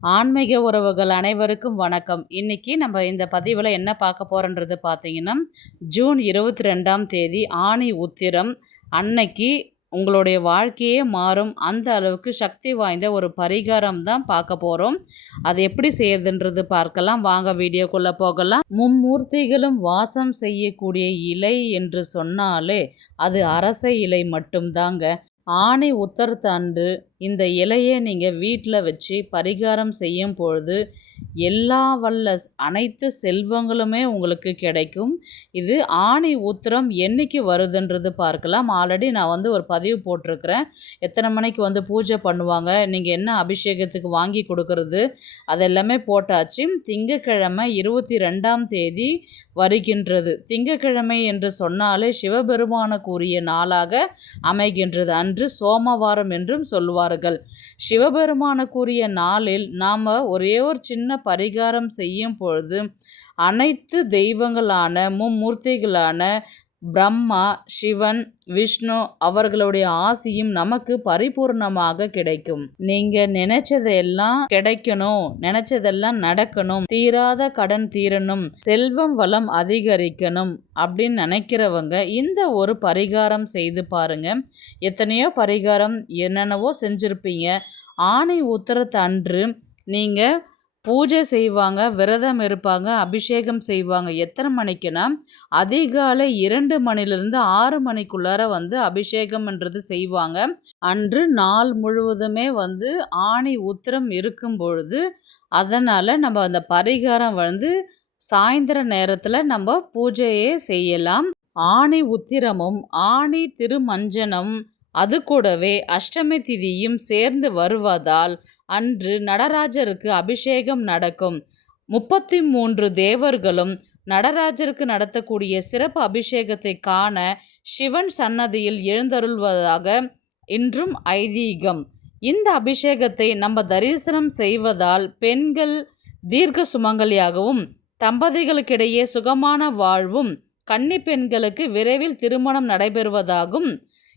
ஆன்மீக உறவுகள் அனைவருக்கும் வணக்கம். இன்னைக்கு நம்ம இந்த பதிவில் என்ன பார்க்க போகிறோன்றது பார்த்தீங்கன்னா, ஜூன் 22ஆம் தேதி ஆனி உத்திரம் அன்னைக்கு உங்களுடைய வாழ்க்கையே மாறும். அந்த அளவுக்கு சக்தி வாய்ந்த ஒரு பரிகாரம் தான் பார்க்க போகிறோம். அது எப்படி செய்யறதுன்றது பார்க்கலாம். வாங்க வீடியோக்குள்ளே போகலாம். மும்மூர்த்திகளும் வாசம் செய்யக்கூடிய இலை என்று சொன்னாலே அது அரச இலை மட்டும்தாங்க. ஆணி உத்தரத்து அன்று இந்த இலையை நீங்கள் வீட்டில் வச்சு பரிகாரம் செய்யும் பொழுது எல்லா வல்ல அனைத்து செல்வங்களுமே உங்களுக்கு கிடைக்கும். இது ஆணி உத்திரம் என்னைக்கு வருதுன்றது பார்க்கலாம். ஆல்ரெடி நான் ஒரு பதிவு போட்டிருக்கிறேன். எத்தனை மணிக்கு பூஜை பண்ணுவாங்க, நீங்கள் என்ன அபிஷேகத்துக்கு வாங்கி கொடுக்கறது, அதெல்லாமே போட்டாச்சு. திங்கக்கிழமை 22ஆம் தேதி வருகின்றது. திங்கக்கிழமை என்று சொன்னாலே சிவபெருமானுக்குரிய நாளாக அமைகின்றது. அன்று சோமவாரம் என்றும் சொல்வார்கள். சிவபெருமானுக்குரிய நாளில் நாம் ஒரே ஒரு சின்ன பரிகாரம் செய்யும் பொழுது அனைத்து தெய்வங்களான மும்மூர்த்திகளான பிரம்மா, சிவன், விஷ்ணு அவர்களுடைய ஆசியும் நமக்கு பரிபூர்ணமாக கிடைக்கும். நீங்க நினைச்சதெல்லாம் கிடைக்கணும், நினைச்சதெல்லாம் நடக்கணும், தீராத கடன் தீரணும், செல்வம் வளம் அதிகரிக்கணும் அப்படின்னு நினைக்கிறவங்க இந்த ஒரு பரிகாரம் செய்து பாருங்க. எத்தனையோ பரிகாரம் என்னென்னவோ செஞ்சிருப்பீங்க. ஆணி உத்திரத்து அன்று நீங்க பூஜை செய்வாங்க, விரதம் இருப்பாங்க, அபிஷேகம் செய்வாங்க. எத்தனை மணிக்குன்னா அதிகாலை 2 மணிலிருந்து 6 மணிக்குள்ளார அபிஷேகம்ன்றது செய்வாங்க. அன்று நாள் முழுவதுமே ஆணி உத்திரம் இருக்கும் பொழுது அதனால் நம்ம அந்த பரிகாரம் சாயந்தர நேரத்தில் நம்ம பூஜையே செய்யலாம். ஆணி உத்திரமும் ஆணி திருமஞ்சனம் அது கூடவே அஷ்டமி திதியும் சேர்ந்து வருவதால் அன்று நடராஜருக்கு அபிஷேகம் நடக்கும். 33 தேவர்களும் நடராஜருக்கு நடத்தக்கூடிய சிறப்பு அபிஷேகத்தை காண சிவன் சன்னதியில் எழுந்தருள்வதாக இன்றும் ஐதீகம். இந்த அபிஷேகத்தை நம்ம தரிசனம் செய்வதால் பெண்கள் தீர்க்க சுமங்கலியாகவும், தம்பதிகளுக்கிடையே சுகமான வாழ்வும், கன்னி பெண்களுக்கு விரைவில் திருமணம் நடைபெறுவதாகவும்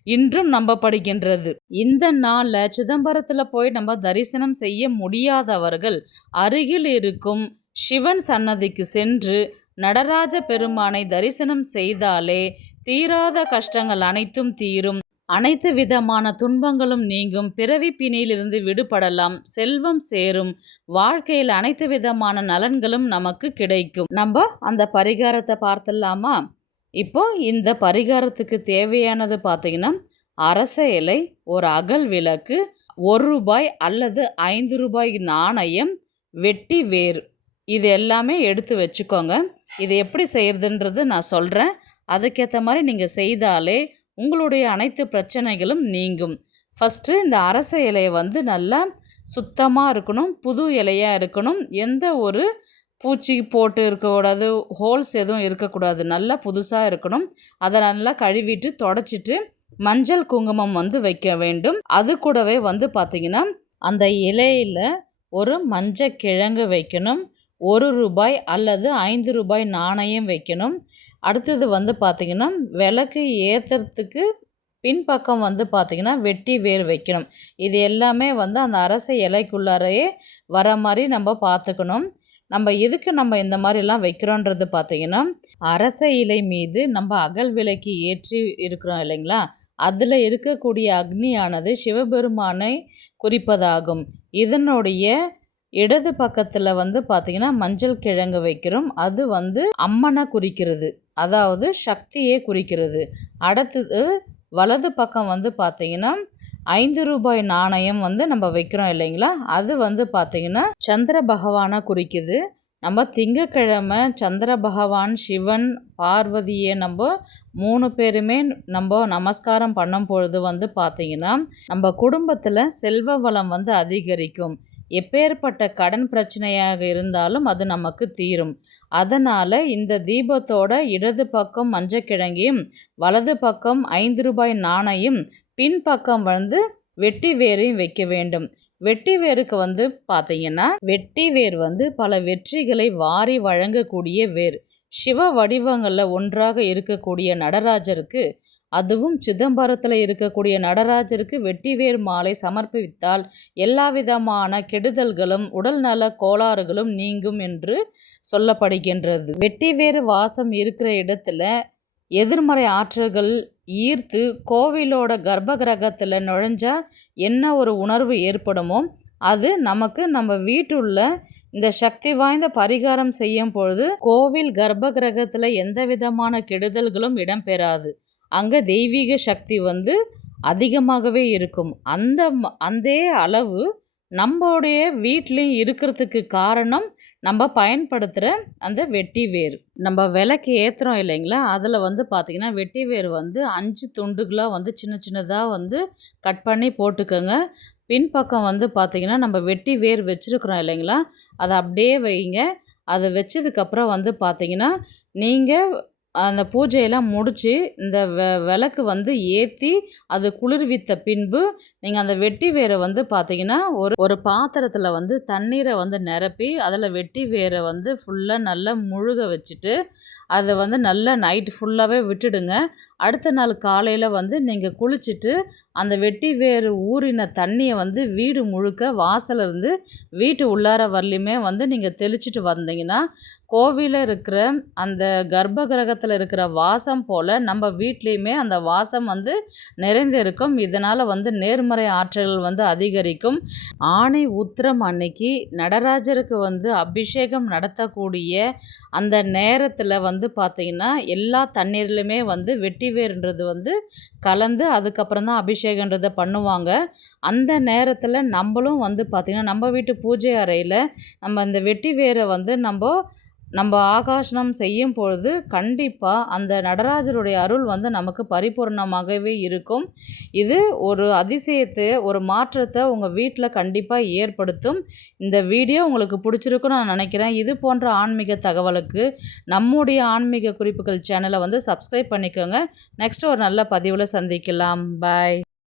இன்றும் நம்பப்படுகின்றது. இந்த நாளில் சிதம்பரத்தில் போய் நம்ம தரிசனம் செய்ய முடியாதவர்கள் அருகில் இருக்கும் சிவன் சன்னதிக்கு சென்று நடராஜ பெருமானை தரிசனம் செய்தாலே தீராத கஷ்டங்கள் அனைத்தும் தீரும், அனைத்து விதமான துன்பங்களும் நீங்கும், பிறவி பிணியிலிருந்து விடுபடலாம், செல்வம் சேரும், வாழ்க்கையில் அனைத்து விதமான நலன்களும் நமக்கு கிடைக்கும். நம்ம அந்த பரிகாரத்தை பார்த்துடலாமா? இப்போ இந்த பரிகாரத்துக்கு தேவையானது பார்த்தீங்கன்னா, அரச இலை, ஒரு அகல் விளக்கு, 1 ரூபாய் அல்லது 5 ரூபாய் நாணயம், வெட்டி வேர், இது எல்லாமே எடுத்து வச்சுக்கோங்க. இது எப்படி செய்கிறதுன்றது நான் சொல்கிறேன். அதுக்கேற்ற மாதிரி நீங்கள் செய்தாலே உங்களுடைய அனைத்து பிரச்சனைகளும் நீங்கும். ஃபஸ்ட்டு இந்த அரச இலையை நல்லா சுத்தமாக இருக்கணும், புது இலையாக இருக்கணும், எந்த ஒரு பூச்சி போட்டு இருக்கக்கூடாது, ஹோல்ஸ் எதுவும் இருக்கக்கூடாது, நல்லா புதுசாக இருக்கணும். அதை நல்லா கழுவிட்டு தொடச்சிட்டு மஞ்சள் குங்குமம் வைக்க வேண்டும். அது கூடவே பார்த்திங்கன்னா அந்த இலையில் ஒரு மஞ்சள் கிழங்கு வைக்கணும், 1 ரூபாய் அல்லது 5 ரூபாய் நாணயம் வைக்கணும். அடுத்தது பார்த்திங்கன்னா விளக்கு ஏற்றுறதுக்கு பின்பக்கம் பார்த்திங்கன்னா வெட்டி வேர் வைக்கணும். இது எல்லாமே அந்த அரச இலைக்குள்ளாரையே வர மாதிரி நம்ம பார்த்துக்கணும். நம்ம எதுக்கு இந்த மாதிரிலாம் வைக்கிறோன்றது பார்த்திங்கன்னா, அரச இலை மீது நம்ம அகல் விளக்கு ஏற்றி இருக்கிறோம் இல்லைங்களா, அதில் இருக்கக்கூடிய அக்னியானது சிவபெருமானை குறிப்பதாகும். இதனுடைய இடது பக்கத்தில் பார்த்திங்கன்னா மஞ்சள் கிழங்கு வைக்கிறோம். அது அம்மனை குறிக்கிறது, அதாவது சக்தியை குறிக்கிறது. அடுத்தது வலது பக்கம் பார்த்திங்கன்னா 5 ரூபாய் நாணயம் நம்ம வைக்கிறோம் இல்லைங்களா, அது பார்த்திங்கன்னா சந்திர பகவானை குறிக்குது. நம்ம திங்கக்கிழமை சந்திர பகவான், சிவன், பார்வதியை நம்ம 3 பேருமே நம்ம நமஸ்காரம் பண்ணும் பொழுது பார்த்திங்கன்னா நம்ம குடும்பத்தில் செல்வ வளம் அதிகரிக்கும். எப்பேற்பட்ட கடன் பிரச்சனையாக இருந்தாலும் அது நமக்கு தீரும். அதனால் இந்த தீபத்தோட இடது பக்கம் மஞ்சக்கிழங்கையும், வலது பக்கம் 5 ரூபாய் நாணயம், பின்பக்கம் வெட்டி வேரையும் வைக்க வேண்டும். வெட்டி வேருக்கு பார்த்தீங்கன்னா வெட்டி வேர் பல வெற்றிகளை வாரி வழங்கக்கூடிய வேர். சிவ வடிவங்களில் ஒன்றாக இருக்கக்கூடிய நடராஜருக்கு அதுவும் சிதம்பரத்தில் இருக்கக்கூடிய நடராஜருக்கு வெட்டிவேர் மாலை சமர்ப்பித்தால் எல்லா விதமான கெடுதல்களும் உடல்நல கோளாறுகளும் நீங்கும் என்று சொல்லப்படுகின்றது. வெட்டிவேர் வாசம் இருக்கிற இடத்துல எதிர்மறை ஆற்றல்கள் ஈர்த்து கோவிலோட கர்ப்ப கிரகத்தில் நுழைஞ்சா என்ன ஒரு உணர்வு ஏற்படுமோ அது நமக்கு நம்ம வீட்டுள்ள இந்த சக்தி வாய்ந்த பரிகாரம் செய்யும் பொழுது கோவில் கர்ப்ப கிரகத்தில் எந்த விதமான கெடுதல்களும் இடம்பெறாது. அங்கே தெய்வீக சக்தி அதிகமாகவே இருக்கும். அந்த அளவு நம்மளுடைய வீட்லேயும் இருக்கிறதுக்கு காரணம் நம்ம பயன்படுத்துகிற அந்த வெட்டி வேர். நம்ம விளக்கு ஏற்றுறோம் இல்லைங்களா, அதில் பார்த்திங்கன்னா வெட்டி வேர் 5 துண்டுகளாக சின்ன சின்னதாக கட் பண்ணி போட்டுக்கோங்க. பின்பக்கம் பார்த்திங்கன்னா நம்ம வெட்டி வேர் வச்சுருக்குறோம் இல்லைங்களா, அதை அப்படியே வைங்க. அதை வச்சதுக்கப்புறம் பார்த்திங்கன்னா நீங்கள் அந்த பூஜையெல்லாம் முடித்து இந்த விளக்கு ஏற்றி அது குளிர்வித்த பின்பு நீங்கள் அந்த வெட்டி வேரை பார்த்திங்கன்னா ஒரு பாத்திரத்தில் தண்ணீரை நிரப்பி அதில் வெட்டி வேரை ஃபுல்லாக நல்லா முழுக வச்சுட்டு அதை நல்லா நைட்டு ஃபுல்லாகவே விட்டுடுங்க. அடுத்த நாள் காலையில் நீங்கள் குளிச்சுட்டு அந்த வெட்டி வேர் ஊறின தண்ணியை வீடு முழுக்க வாசலிருந்து வீட்டு உள்ளார வரலையுமே நீங்கள் தெளிச்சிட்டு வந்தீங்கன்னா கோவிலில் இருக்கிற அந்த கர்ப்ப கிரகத்தில் இருக்கிற வாசம் போல் நம்ம வீட்லேயுமே அந்த வாசம் நிறைந்து இருக்கும். இதனால் நேர்மறை ஆற்றல்கள் அதிகரிக்கும். ஆணி உத்திரம் அன்னைக்கு நடராஜருக்கு அபிஷேகம் நடத்தக்கூடிய அந்த நேரத்தில் பார்த்திங்கன்னா எல்லா தண்ணீர்லையுமே வெட்டி வேர்ன்றது கலந்து அதுக்கப்புறம் தான் அபிஷேகன்றதை பண்ணுவாங்க. அந்த நேரத்தில் நம்மளும் பார்த்திங்கன்னா நம்ம வீட்டு பூஜை அறையில் நம்ம இந்த வெட்டி வேரை நம்ம ஆகாசனம் செய்யும் பொழுது கண்டிப்பாக அந்த நடராஜருடைய அருள் நமக்கு பரிபூர்ணமாகவே இருக்கும். இது ஒரு அதிசயத்தை ஒரு மாற்றத்தை உங்கள் வீட்டில் கண்டிப்பாக ஏற்படுத்தும். இந்த வீடியோ உங்களுக்கு பிடிச்சிருக்குன்னு நான் நினைக்கிறேன். இது போன்ற ஆன்மீக தகவலுக்கு நம்முடைய ஆன்மீக குறிப்புகள் சேனலை சப்ஸ்கிரைப் பண்ணிக்கோங்க. நெக்ஸ்ட் ஒரு நல்ல பதிவில் சந்திக்கலாம். பாய்.